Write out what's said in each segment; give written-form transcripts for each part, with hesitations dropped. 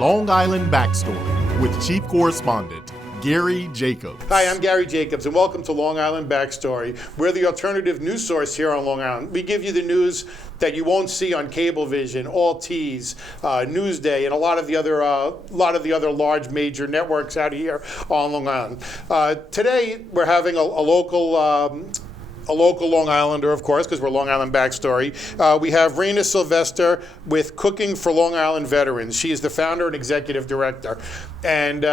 Long Island Backstory with Chief Correspondent Gary Jacobs. Hi, I'm Gary Jacobs, and welcome to Long Island Backstory. We're the alternative news source here on Long Island. We give you the news that you won't see on Cablevision, All T's, Newsday, and a lot of the other large major networks out here on Long Island. Today, we're having a local Long Islander, of course, because we're Long Island Backstory. We have Rena Sylvester with Cooking for Long Island Veterans. She is the founder and executive director. And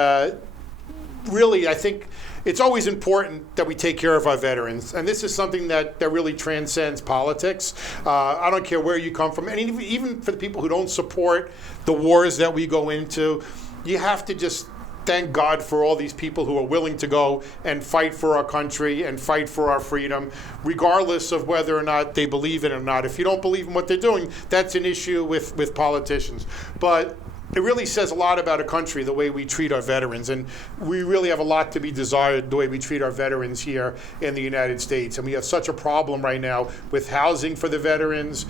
really, I think it's always important that we take care of our veterans. And this is something that really transcends politics. I don't care where you come from. And even for the people who don't support the wars that we go into, you have to just thank God for all these people who are willing to go and fight for our country and fight for our freedom, regardless of whether or not they believe it or not. If you don't believe in what they're doing, that's an issue with politicians. But it really says a lot about a country, the way we treat our veterans. And we really have a lot to be desired, the way we treat our veterans here in the United States. And we have such a problem right now with housing for the veterans.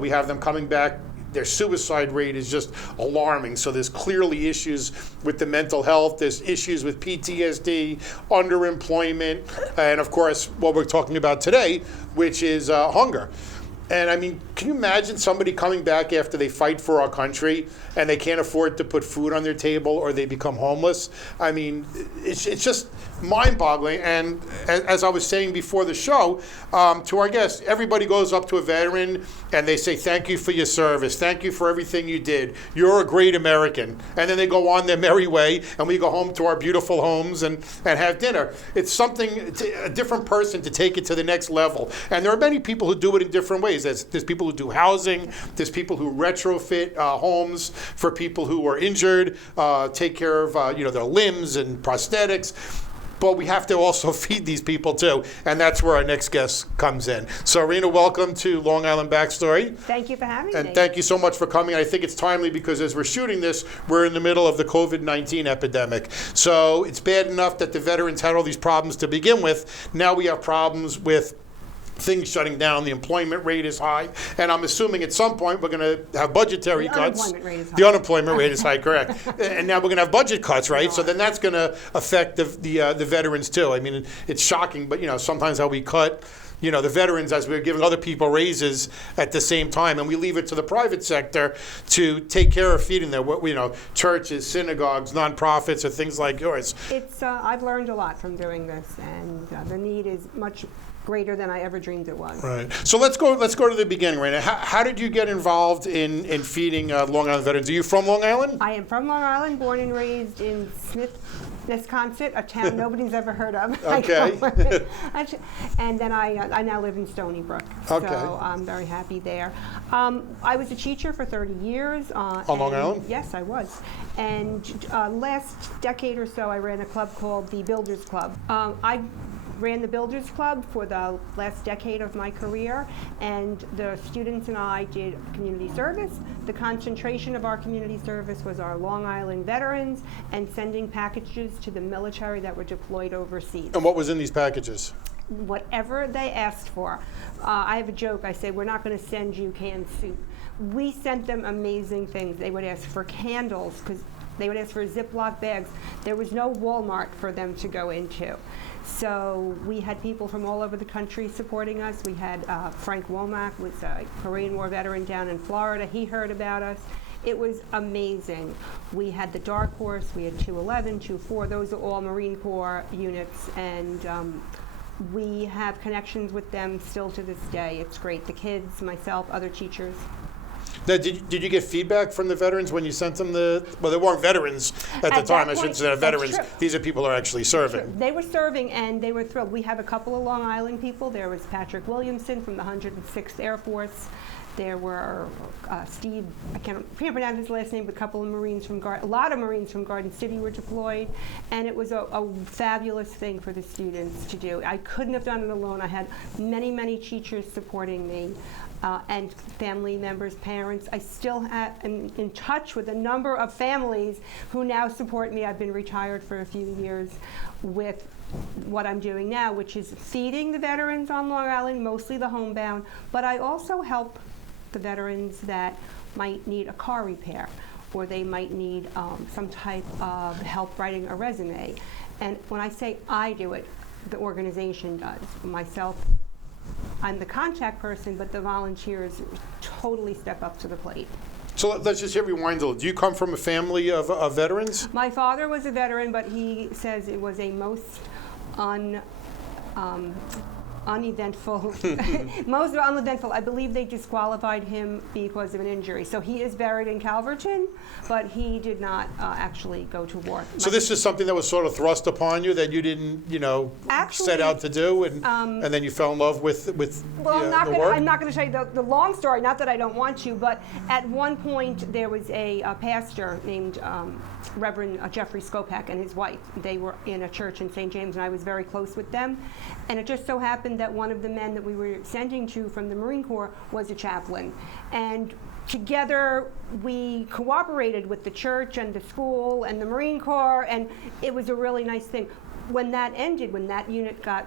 We have them coming back. Their suicide rate is just alarming. So there's clearly issues with the mental health. There's issues with PTSD, underemployment, and of course, what we're talking about today, which is hunger. And I mean, can you imagine somebody coming back after they fight for our country and they can't afford to put food on their table or they become homeless? I mean, it's just mind-boggling. And as I was saying before the show, to our guests, everybody goes up to a veteran and they say, thank you for your service. Thank you for everything you did. You're a great American. And then they go on their merry way and we go home to our beautiful homes and have dinner. It's a different person to take it to the next level. And there are many people who do it in different ways. There's people who do housing. There's people who retrofit homes for people who are injured, take care of their limbs and prosthetics. But we have to also feed these people too, and that's where our next guest comes in. So, Rena, welcome to Long Island Backstory. Thank you for having me. And thank you so much for coming. I think it's timely because as we're shooting this, we're in the middle of the COVID-19 epidemic. So it's bad enough that the veterans had all these problems to begin with. Now we have problems with things shutting down, the employment rate is high, and I'm assuming at some point we're going to have budgetary cuts. The unemployment rate is high. The unemployment rate is high, correct. And now we're going to have budget cuts, right? So then that's going to affect the veterans too. I mean, it's shocking, but sometimes how we cut the veterans as we're giving other people raises at the same time, and we leave it to the private sector to take care of feeding their, churches, synagogues, nonprofits, or things like yours. I've learned a lot from doing this, and the need is much greater than I ever dreamed it was. Right. So let's go to the beginning, Rena. How did you get involved in feeding Long Island veterans? Are you from Long Island? I am from Long Island, born and raised in Smith, Wisconsin, a town nobody's ever heard of. Okay. And then I now live in Stony Brook. Okay. So I'm very happy there. I was a teacher for 30 years. On Long Island? Yes, I was. And last decade or so, I ran a club called the Builders Club. I ran the Builders Club for the last decade of my career, and the students and I did community service. The concentration of our community service was our Long Island veterans and sending packages to the military that were deployed overseas. And what was in these packages? Whatever they asked for. I have a joke. I say, we're not going to send you canned soup. We sent them amazing things. They would ask for candles because they would ask for Ziploc bags. There was no Walmart for them to go into. So we had people from all over the country supporting us. We had Frank Womack, was a Korean War veteran down in Florida. He heard about us. It was amazing. We had the Dark Horse, we had 211, 24. Those are all Marine Corps units, and we have connections with them still to this day. It's great. The kids, myself, other teachers. Now, did you get feedback from the veterans when you sent them they weren't veterans at the time. I shouldn't say they're veterans. These are people who are actually serving. They were serving, and they were thrilled. We have a couple of Long Island people. There was Patrick Williamson from the 106th Air Force. There were Steve, I can't pronounce his last name, but a lot of Marines from Garden City were deployed, and it was a fabulous thing for the students to do. I couldn't have done it alone. I had many, many teachers supporting me. And family members, parents. I still am in touch with a number of families who now support me. I've been retired for a few years with what I'm doing now, which is feeding the veterans on Long Island, mostly the homebound, but I also help the veterans that might need a car repair or they might need some type of help writing a resume. And when I say I do it, the organization does. Myself, I'm the contact person, but the volunteers totally step up to the plate. So let's just hit rewind a little. Do you come from a family of veterans? My father was a veteran, but he says it was a most uneventful, most uneventful. I believe they disqualified him because of an injury. So he is buried in Calverton, but he did not actually go to war. So this is something that was sort of thrust upon you that you didn't, Actually, set out to do, and then you fell in love with well, the work? I'm not going to tell you the long story, not that I don't want to, but at one point there was a pastor named Reverend Jeffrey Skopak and his wife. They were in a church in St. James, and I was very close with them. And it just so happened that one of the men that we were sending to from the Marine Corps was a chaplain. And together we cooperated with the church and the school and the Marine Corps, and it was a really nice thing. When that ended, when that unit got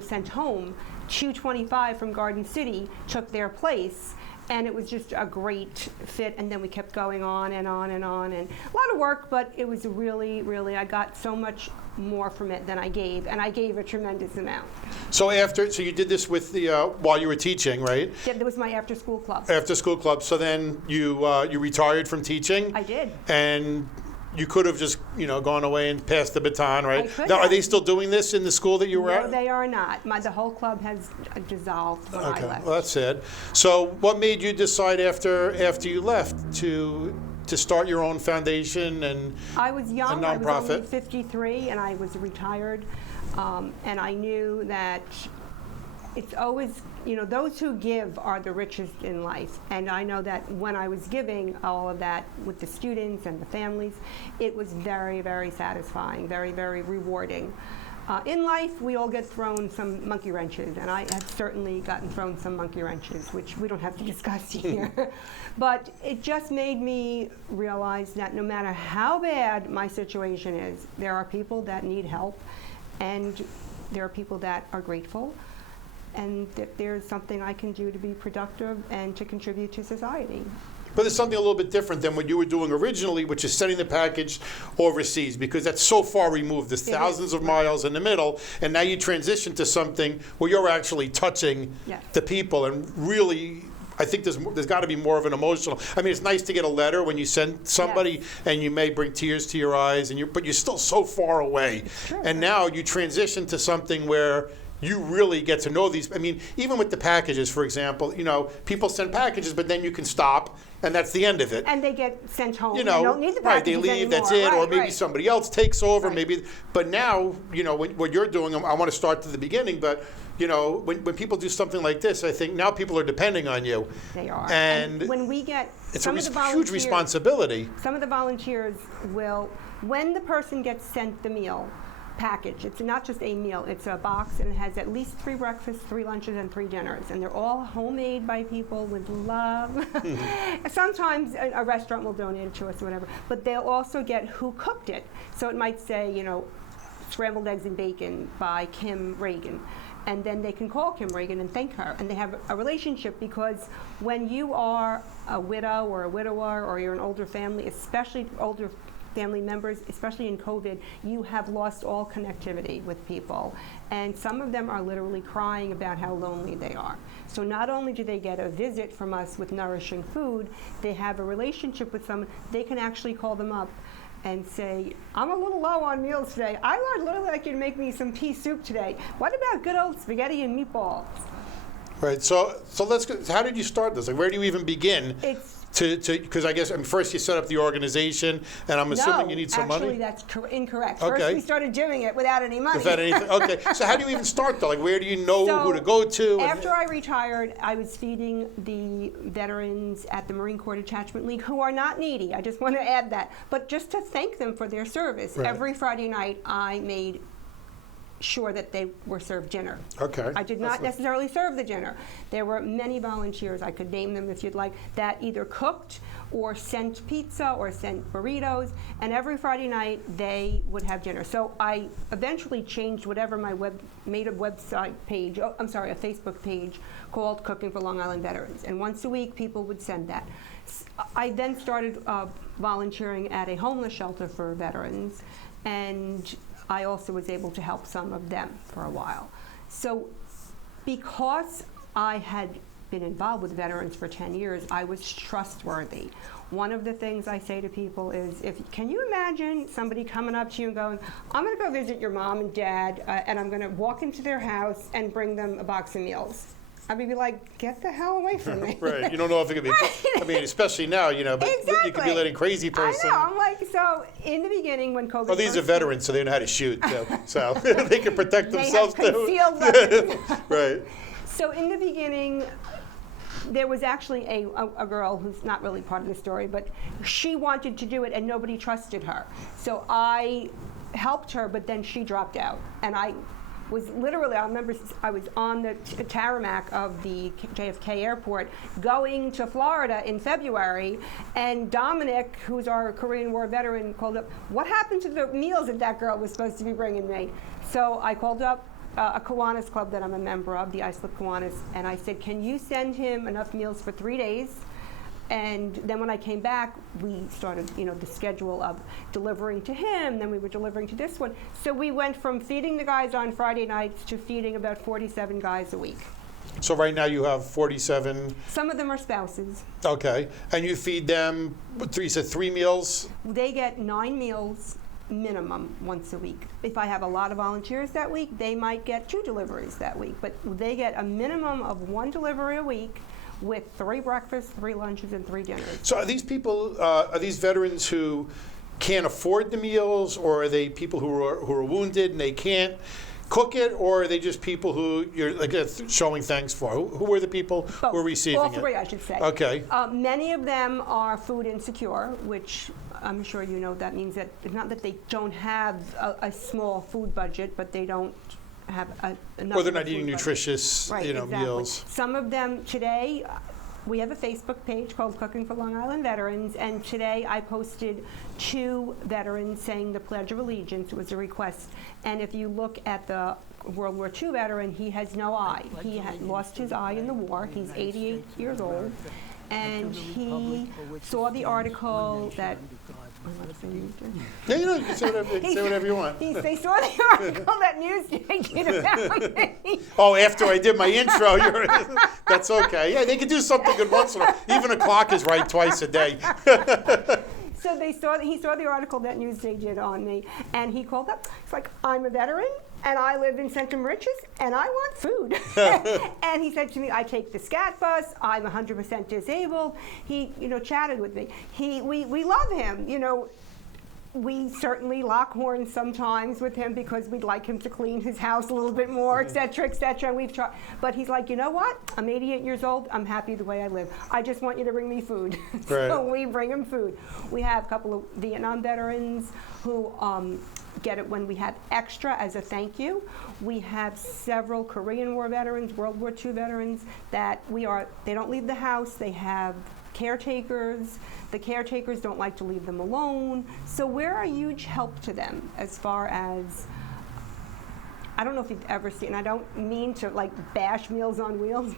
sent home, 225 from Garden City took their place. And it was just a great fit, and then we kept going on and on and on, and a lot of work, but it was really, really, I got so much more from it than I gave, and I gave a tremendous amount. So you did this with the while you were teaching, right? Yeah, that was my after-school club. After-school club. So then you retired from teaching? I did. And you could have just, gone away and passed the baton, right? I could Now, have. are they still doing this in the school that you were at? No, they are not. The whole club has dissolved when I left. Well, that's sad. So what made you decide after you left to start your own foundation and I was young. a I was nonprofit? only 53, and I was retired. And I knew that it's always, those who give are the richest in life. And I know that when I was giving all of that with the students and the families, it was very, very satisfying, very, very rewarding. In life, we all get thrown some monkey wrenches, and I have certainly gotten thrown some monkey wrenches, which we don't have to discuss here. But it just made me realize that no matter how bad my situation is, there are people that need help, and there are people that are grateful, and that there's something I can do to be productive and to contribute to society. But it's something a little bit different than what you were doing originally, which is sending the package overseas, because that's so far removed. There's thousands of miles in the middle, and now you transition to something where you're actually touching the people, and really, I think there's got to be more of an emotional. I mean, it's nice to get a letter when you send somebody, and you may bring tears to your eyes, but you're still so far away. Sure. And now you transition to something where you really get to know these. I mean, even with the packages, for example, people send packages, but then you can stop, and that's the end of it. And they get sent home. They don't need the packages they leave. anymore. That's it. Right, or maybe right. somebody else takes over. Right. Maybe. But now, what you're doing. I want to start to the beginning, but when people do something like this, I think now people are depending on you. They are. And when we get it's some a of the huge volunteers, responsibility. Some of the volunteers will, when the person gets sent the meal package, it's not just a meal, it's a box, and it has at least 3 breakfasts, 3 lunches, and 3 dinners, and they're all homemade by people with love. Sometimes a restaurant will donate it to us or whatever, but they'll also get who cooked it. So it might say, scrambled eggs and bacon by Kim Reagan. And then they can call Kim Reagan and thank her. And they have a relationship, because when you are a widow or a widower, or you're an older family, especially older family members, especially in COVID, you have lost all connectivity with people. And some of them are literally crying about how lonely they are. So not only do they get a visit from us with nourishing food, they have a relationship with someone. They can actually call them up and say, I'm a little low on meals today. I would really like you to make me some pea soup today. What about good old spaghetti and meatballs? Right. So let's go. How did you start this? Like, where do you even begin? Because I guess first you set up the organization, and I'm assuming you need some money. No, actually that's incorrect. Okay. First we started doing it without any money. Without anything. Okay. So how do you even start though? Like, where do you know who to go to? After I retired, I was feeding the veterans at the Marine Corps Detachment League, who are not needy. I just want to add that. But just to thank them for their service, Right. every Friday night I made sure that they were served dinner. Okay. I did not necessarily serve the dinner. There were many volunteers, I could name them if you'd like, that either cooked or sent pizza or sent burritos, and every Friday night they would have dinner. So I eventually changed whatever made a website page, a Facebook page called Cooking for Long Island Veterans, and once a week people would send that. I then started volunteering at a homeless shelter for veterans, and I also was able to help some of them for a while. So because I had been involved with veterans for 10 years, I was trustworthy. One of the things I say to people is, can you imagine somebody coming up to you and going, I'm going to go visit your mom and dad, and I'm going to walk into their house and bring them a box of meals? I would be like, get the hell away from me. Right. You don't know if it could be, I mean, especially now, you know, but Exactly. you could be letting crazy person. I know. I'm like, so in the beginning when COVID Well, these are first veterans, so they know how to shoot, so they can protect themselves they have too. concealed weapons. Right. So in the beginning, there was actually a girl who's not really part of the story, but she wanted to do it and nobody trusted her. So I helped her, but then she dropped out. And I was literally, I remember I was on the tarmac of the JFK airport going to Florida in February, and Dominic, who's our Korean War veteran, called up, what happened to the meals that girl was supposed to be bringing me? So I called up a Kiwanis Club that I'm a member of, the Islip Kiwanis, and I said, can you send him enough meals for 3 days? And then when I came back, we started, the schedule of delivering to him, then we were delivering to this one. So we went from feeding the guys on Friday nights to feeding about 47 guys a week. So right now you have 47. Some of them are spouses. Okay. And you feed them, you said 3 meals? They get 9 meals minimum once a week. If I have a lot of volunteers that week, they might get 2 deliveries that week, but they get a minimum of 1 delivery a week with 3 breakfasts, 3 lunches, and 3 dinners. So are these people, are these veterans who can't afford the meals, or are they people who are wounded and they can't cook it, or are they just people who you're showing thanks for? Who are the people who are receiving it? All 3, I should say. Okay. Many of them are food insecure, which I'm sure you know that means that it's not that they don't have a small food budget, but they don't have enough. Or they're not eating budget. nutritious, Right, exactly. meals. Some of them today, we have a Facebook page called Cooking for Long Island Veterans, and today I posted 2 veterans saying the Pledge of Allegiance. It was a request. And if you look at the World War II veteran, he has no eye. He had lost his eye in the war. He's 88 years old. And he saw the article that Yeah, you can say whatever you want. they saw the article that Newsday did about me. Oh, after I did my intro, that's okay. Yeah, they can do something good once in a while. Even a clock is right twice a day. So he saw the article that Newsday did on me, and he called up. He's like, I'm a veteran, and I live in Central Mauritius, and I want food. And he said to me, I take the SCAT bus. I'm 100% disabled. He, chatted with me. We love him. We certainly lock horns sometimes with him because we'd like him to clean his house a little bit more, et cetera, et cetera. And we've tried, but he's like, you know what? I'm 88 years old. I'm happy the way I live. I just want you to bring me food. So we bring him food. We have a couple of Vietnam veterans who get it when we have extra as a thank you. We have several Korean War veterans, World War II veterans that they don't leave the house. They have caretakers. The caretakers don't like to leave them alone. So we're a huge help to them as far as, I don't know if you've ever seen, I don't mean to bash Meals on Wheels,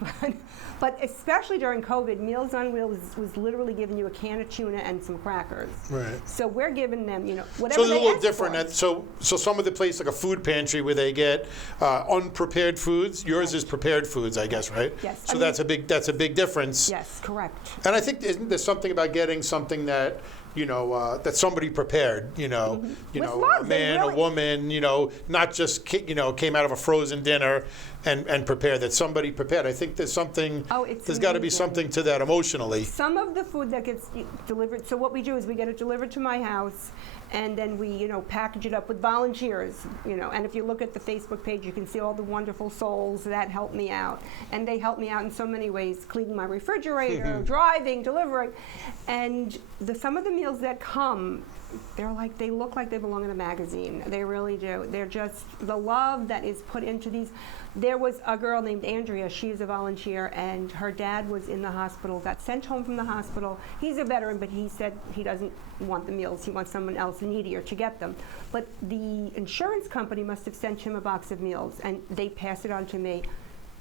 but especially during COVID, Meals on Wheels was literally giving you a can of tuna and some crackers. Right. So we're giving them, whatever So it's they a little ask different. for. So some of the places like a food pantry where they get unprepared foods. Yours is prepared foods, I guess, right? Yes. So that's a big difference. Yes, correct. And I think isn't there something about getting something that that somebody prepared, With a love, they man, really- a woman, not just came out of a frozen dinner and prepared, that somebody prepared. I think there's something. Oh, it's there's got to be amazing. something to that emotionally. Some of the food that gets delivered, so what we do is we get it delivered to my house, and then we, package it up with volunteers, and if you look at the Facebook page, you can see all the wonderful souls that help me out. And they help me out in so many ways, cleaning my refrigerator, driving, delivering. And some of the meals that come, they look like they belong in a magazine. They really do. They're just the love that is put into these. There was a girl named Andrea. She's a volunteer, and her dad was in the hospital, got sent home from the hospital. He's a veteran, but he said he doesn't want the meals. He wants someone else needier to get them. But the insurance company must have sent him a box of meals, and they passed it on to me.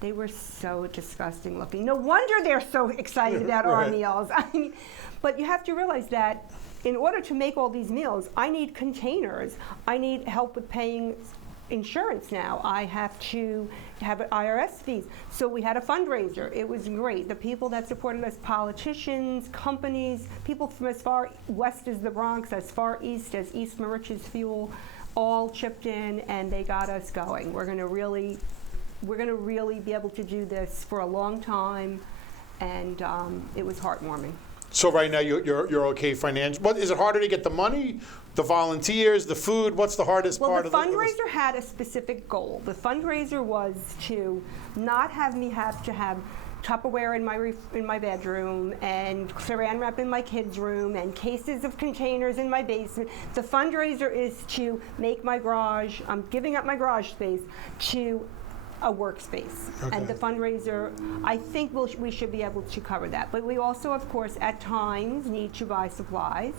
They were so disgusting looking. No wonder they're so excited about our Right. meals. I mean, but you have to realize that in order to make all these meals, I need containers. I need help with paying insurance now. I have to have IRS fees. So we had a fundraiser. It was great. The people that supported us, politicians, companies, people from as far west as the Bronx, as far east as East Moriches Fuel, all chipped in, and they got us going. We're going to really be able to do this for a long time, and it was heartwarming. So right now you're okay financially. What is it harder to get the money, the volunteers, the food? What's the hardest part of the fundraiser had a specific goal. The fundraiser was to not have me have to have Tupperware in my bedroom and saran wrap in my kids' room and cases of containers in my basement. The fundraiser is to make my garage, I'm giving up my garage space to a workspace. Okay. And the fundraiser, I think we should be able to cover that. But we also, of course, at times need to buy supplies.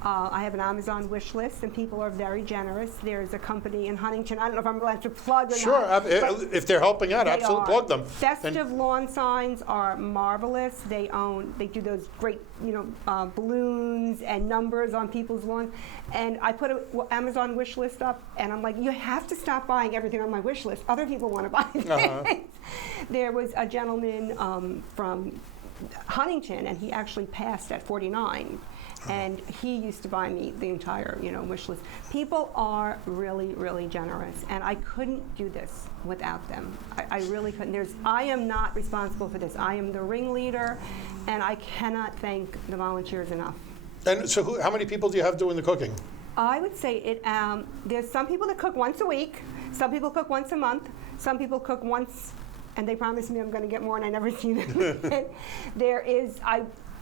I have an Amazon wish list, and people are very generous. There's a company in Huntington. I don't know if I'm allowed to plug or Sure, not. if they're helping out, They absolutely are. plug them. Festive lawn signs are marvelous. They do those great, balloons and numbers on people's lawns. And I put an Amazon wish list up, and I'm like, you have to stop buying everything on my wish list. Other people want to buy things. There was a gentleman from Huntington, and he actually passed at 49. And he used to buy me the entire, wish list. People are really, really generous, and I couldn't do this without them. I really couldn't. I am not responsible for this. I am the ringleader, and I cannot thank the volunteers enough. And so how many people do you have doing the cooking? I would say there's some people that cook once a week, some people cook once a month, some people cook once, and they promise me I'm going to get more, and I never see them.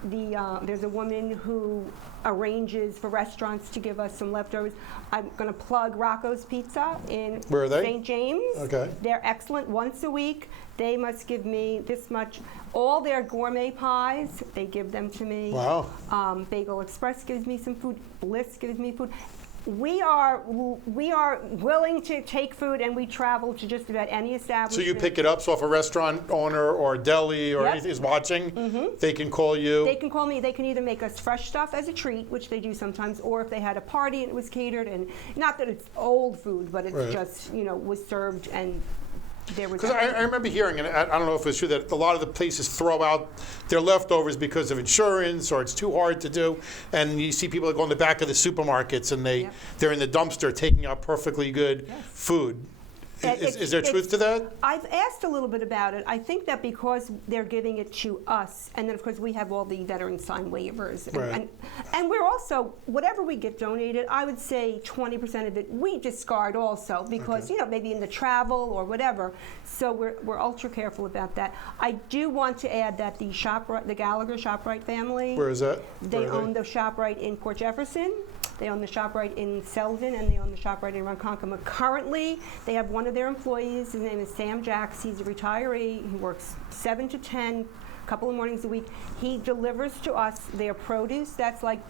There's a woman who arranges for restaurants to give us some leftovers. I'm going to plug Rocco's Pizza in Where are they? St. James. Okay. They're excellent. Once a week, they must give me this much. All their gourmet pies, they give them to me. Wow. Bagel Express gives me some food. Bliss gives me food. We are willing to take food, and we travel to just about any So establishment. you pick it up, so if a restaurant owner or a deli or Yep. anything is watching, they can call you? They can call me. They can either make us fresh stuff as a treat, which they do sometimes, or if they had a party and it was catered, and not that it's old food, but it's Right. just, was served and there was. Because I remember hearing, and I don't know if it's true, that a lot of the places throw out their leftovers because of insurance or it's too hard to do. And you see people that go in the back of the supermarkets and Yep. they're in the dumpster taking out perfectly good food. Is there truth to that? I've asked a little bit about it. I think that because they're giving it to us, and then of course we have all the veterans sign waivers, Right. and we're also, whatever we get donated, I would say 20% of it we discard also because maybe in the travel or whatever. So we're ultra careful about that. I do want to add that the Gallagher ShopRite family. Where is that? They Where are own the ShopRite in Port Jefferson. They own the ShopRite in Selden, and they own the ShopRite in Ronkonkoma. Currently, they have one of their employees. His name is Sam Jacks. He's a retiree. He works 7 to 10, a couple of mornings a week. He delivers to us their produce. That's like,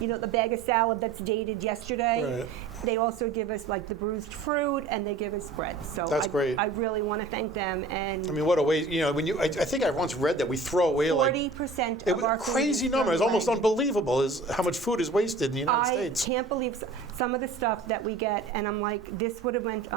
the bag of salad that's dated yesterday. Right. They also give us like the bruised fruit, and they give us bread. So That's great. I really want to thank them. And I mean, what a waste. I think I once read that we throw away 40% of our food crazy is number. thrown It's almost away. unbelievable is how much food is wasted in the United I States. can't believe some of the stuff that we get, and I'm like, this would have wound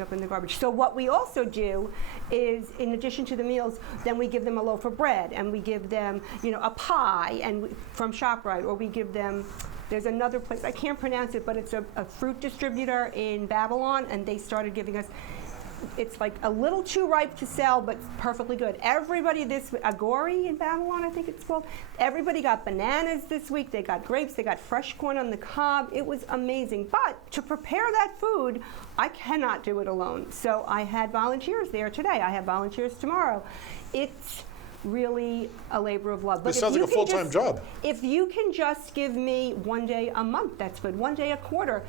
up in the garbage. So what we also do is, in addition to the meals, then we give them a loaf of bread, and we give them, a pie, and from ShopRite, or we give them. There's another place, I can't pronounce it, but it's a fruit distributor in Babylon, and they started giving us, it's like a little too ripe to sell, but perfectly good. Everybody Agori in Babylon, I think it's called, everybody got bananas this week, they got grapes, they got fresh corn on the cob. It was amazing. But to prepare that food, I cannot do it alone. So I had volunteers there today. I have volunteers tomorrow. It's really a labor of love. This sounds like a full-time job. If you can just give me one day a month, that's good. One day a quarter.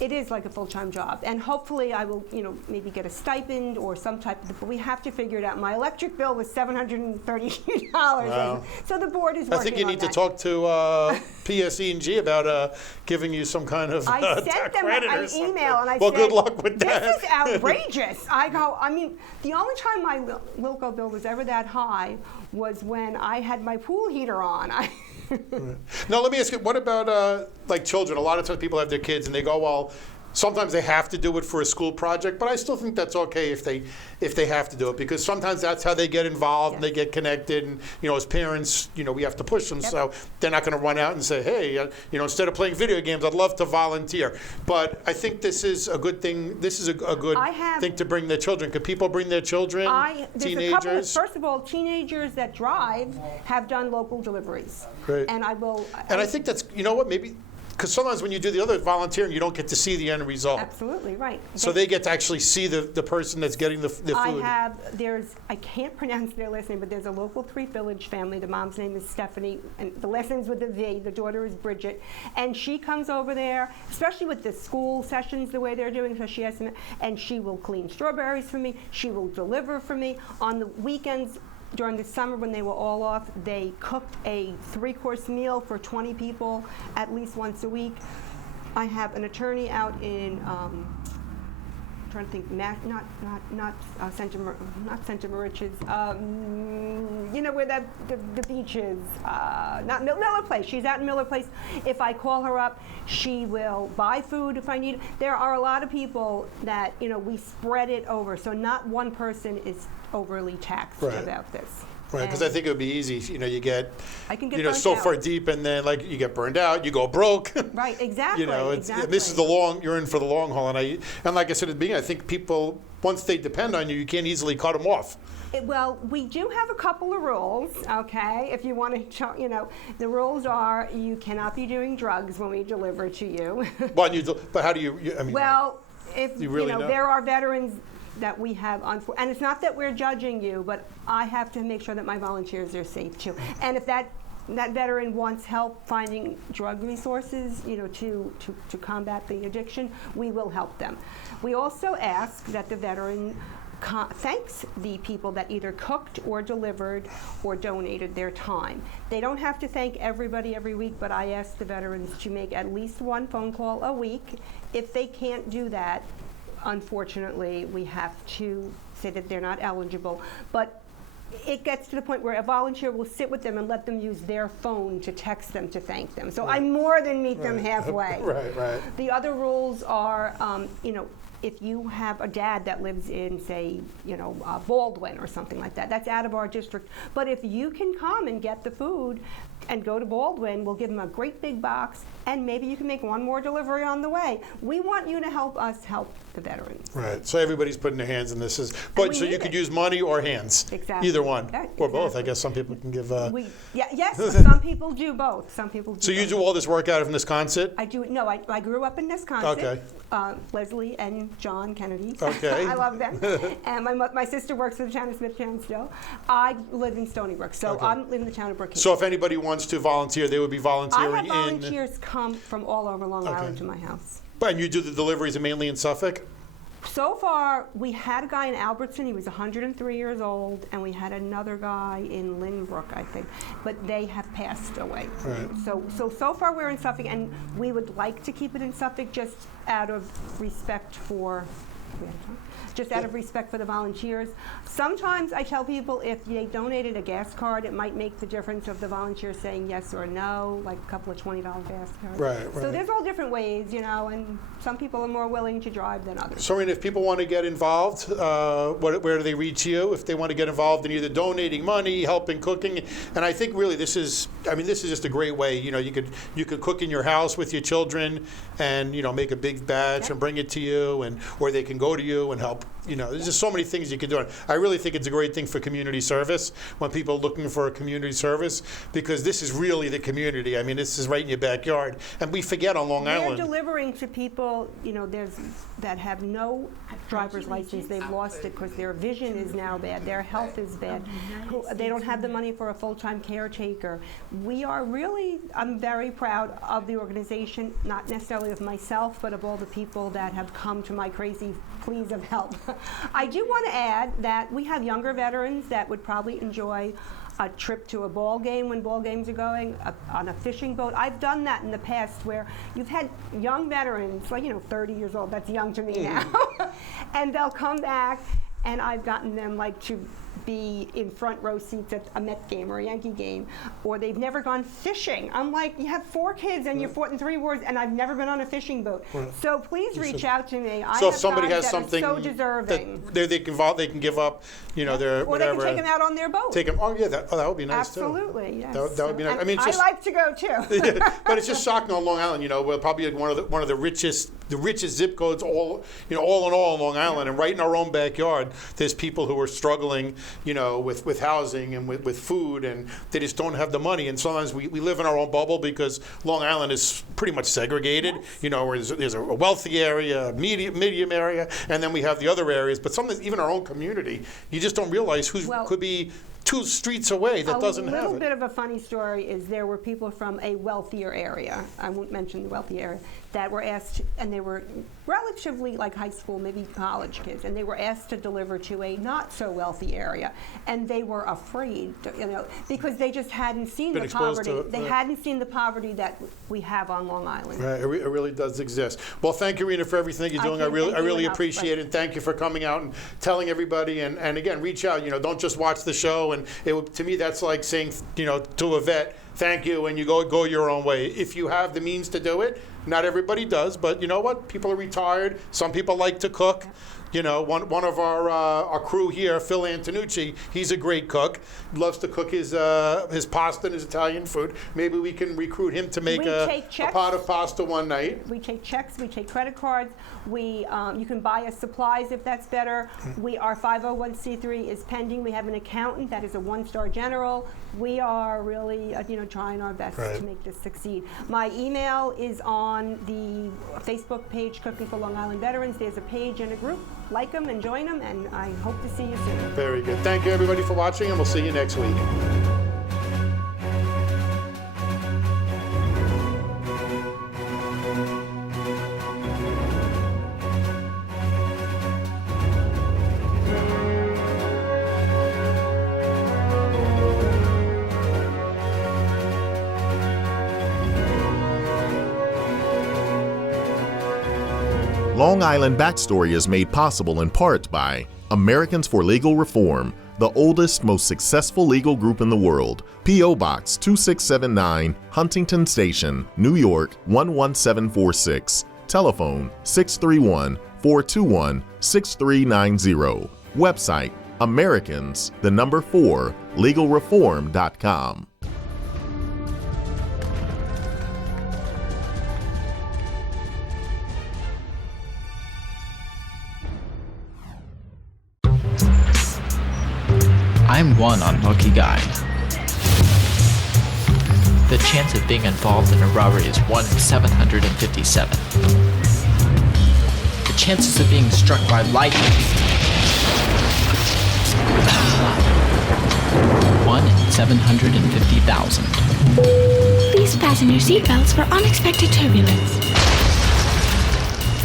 It is like a full-time job, and hopefully I will, maybe get a stipend or some type of. But we have to figure it out. My electric bill was $732, Wow. so the board is working I think you on need that. to talk to PSE&G about giving you some kind of I sent them credit or an something. email and I well, said, good luck with that. This is outrageous. The only time my Wilco bill was ever that high was when I had my pool heater on. Now, let me ask you, what about like children? A lot of times people have their kids and they go, well, sometimes they have to do it for a school project, but I still think that's okay if they have to do it, because sometimes that's how they get involved and they get connected. And as parents, we have to push them, so they're not going to run out and say, hey, instead of playing video games, I'd love to volunteer. But I think this is a good thing. This is a good thing to bring their children. Could people bring their children? There's a couple of, first of all, teenagers that drive have done local deliveries. Great. And I will. And I think that's, maybe. Because sometimes when you do the other volunteering, you don't get to see the end result. Absolutely, right. So they get to actually see the person that's getting the food. I can't pronounce their last name, but there's a local Three-Village family. The mom's name is Stephanie, and the last name's with a V. The daughter is Bridget. And she comes over there, especially with the school sessions, the way they're doing, so she has and she will clean strawberries for me. She will deliver for me. On the weekends, during the summer when they were all off, they cooked a 3-course meal for 20 people at least once a week. I have an attorney out in, I'm trying to think, not Santa Mauritius, where the beach is, not Miller Place. She's out in Miller Place. If I call her up, she will buy food if I need it. There are a lot of people that, we spread it over, so not one person is overly taxed about this. Right, because I think it would be easy. You get, I can get so out. far deep, and then you get burned out, you go broke. Right, exactly. Exactly. This is you're in for the long haul, and like I said at the beginning, I think people, once they depend on you, you can't easily cut them off. Well, we do have a couple of rules, okay? If you want to, the rules are you cannot be doing drugs when we deliver to you. But how do you? Well, if you really know? There are veterans that we have and it's not that we're judging you, but I have to make sure that my volunteers are safe too. And if that veteran wants help finding drug resources, to combat the addiction, we will help them. We also ask that the veteran thanks the people that either cooked or delivered or donated their time. They don't have to thank everybody every week, but I ask the veterans to make at least one phone call a week. If they can't do that, unfortunately, we have to say that they're not eligible. But it gets to the point where a volunteer will sit with them and let them use their phone to text them to thank them. So I more than meet them halfway. Right. The other rules are, if you have a dad that lives in, say, Baldwin or something like that, that's out of our district. But if you can come and get the food and go to Baldwin, we'll give them a great big box, and maybe you can make one more delivery on the way. We want you to help us help the veterans. Right. So everybody's putting their hands in this. So you could use money or hands. Exactly. Either one. Exactly. Or both. I guess some people can give. Yes, some people do both. Some people do So you both. do all this work out of Nesconset? I do. No, I grew up in Wisconsin. Okay. Leslie and John Kennedy. Okay. I love them. And my sister works for the town of Smithtown still. I live in Stony Brook, so Okay. I live in the town of Brookhaven. So if anybody wants to volunteer, they would be volunteering I have volunteers come from all over Long Island to my house. And you do the deliveries mainly in Suffolk? So far, we had a guy in Albertson. He was 103 years old, and we had another guy in Lynbrook, I think. But they have passed away. Right. So far we're in Suffolk, and we would like to keep it in Suffolk just out of respect for. Out of respect for the volunteers. Sometimes I tell people if they donated a gas card, it might make the difference of the volunteer saying yes or no, like a couple of $20 gas cards. Right. So there's all different ways, and some people are more willing to drive than others. So, if people want to get involved, where do they reach you? If they want to get involved in either donating money, helping cooking, and I think really this is just a great way. You could cook in your house with your children, and make a big batch and bring it to you, or they can can go to you and help. There's just so many things you can do. I really think it's a great thing for community service when people are looking for a community service, because this is really the community. I mean, this is right in your backyard. And we forget on Long Island. They're delivering to people, that have no driver's license. They've lost it because their vision is now bad. Their health is bad. They don't have the money for a full-time caretaker. I'm very proud of the organization, not necessarily of myself, but of all the people that have come to my crazy pleas of help. I do want to add that we have younger veterans that would probably enjoy a trip to a ball game when ball games are going, on a fishing boat. I've done that in the past where you've had young veterans, 30 years old, that's young to me now, and they'll come back, and I've gotten them to be in front row seats at a Met game or a Yankee game, or they've never gone fishing. I'm like, you have 4 kids and you fought in 3 wars, and I've never been on a fishing boat. Right. So please reach out to me. So if somebody has something so deserving, that they can give up, their or whatever. They can take them out on their boat. Take them. Oh yeah, that would be nice Absolutely, too. yes. That would be nice. I mean, I like to go too. But it's just shocking on Long Island. We're probably one of the richest zip codes all in all on Long Island, and right in our own backyard, there's people who are struggling, with housing and with food, and they just don't have the money. And sometimes we live in our own bubble because Long Island is pretty much segregated. Yes. There's a wealthy area, a medium area, and then we have the other areas. But sometimes even our own community, you just don't realize who could be 2 streets away that doesn't have it. A little bit of a funny story is there were people from a wealthier area, I won't mention the wealthy area, that were asked, and they were relatively like high school, maybe college kids, and they were asked to deliver to a not so wealthy area, and they were afraid, because they just hadn't seen the poverty. They hadn't seen the poverty that we have on Long Island. Right, it really does exist. Well, thank you, Rena, for everything you're doing. I really appreciate it. And thank you for coming out and telling everybody. And again, reach out. Don't just watch the show. And to me, that's like saying, to a vet, thank you, and you go your own way. If you have the means to do it, not everybody does, but you know what? People are retired. Some people like to cook. One of our crew here, Phil Antonucci, he's a great cook. Loves to cook his pasta and his Italian food. Maybe we can recruit him to make a pot of pasta one night. We take checks. We take credit cards. You can buy us supplies if that's better. Our 501c3 is pending. We have an accountant that is a 1-star general. We are really trying our best to make this succeed. My email is on the Facebook page, Cooking for Long Island Veterans. There's a page and a group. Like them and join them, and I hope to see you soon. Very good. Thank you, everybody, for watching, and we'll see you next week. Long Island Backstory is made possible in part by Americans for Legal Reform, the oldest, most successful legal group in the world. P.O. Box 2679, Huntington Station, New York 11746. Telephone 631-421-6390. Website Americans4legalreform.com. I'm one unlucky guy. The chance of being involved in a robbery is 1 in 757. The chances of being struck by lightning. 1 in 750,000. Please fasten your seatbelts for unexpected turbulence.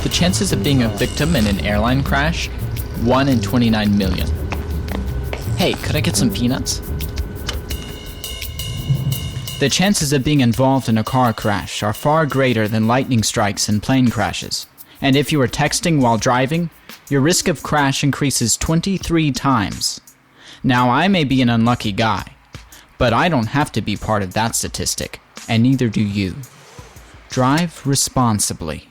The chances of being a victim in an airline crash? 1 in 29 million. Hey, could I get some peanuts? The chances of being involved in a car crash are far greater than lightning strikes and plane crashes. And if you are texting while driving, your risk of crash increases 23 times. Now, I may be an unlucky guy, but I don't have to be part of that statistic, and neither do you. Drive responsibly.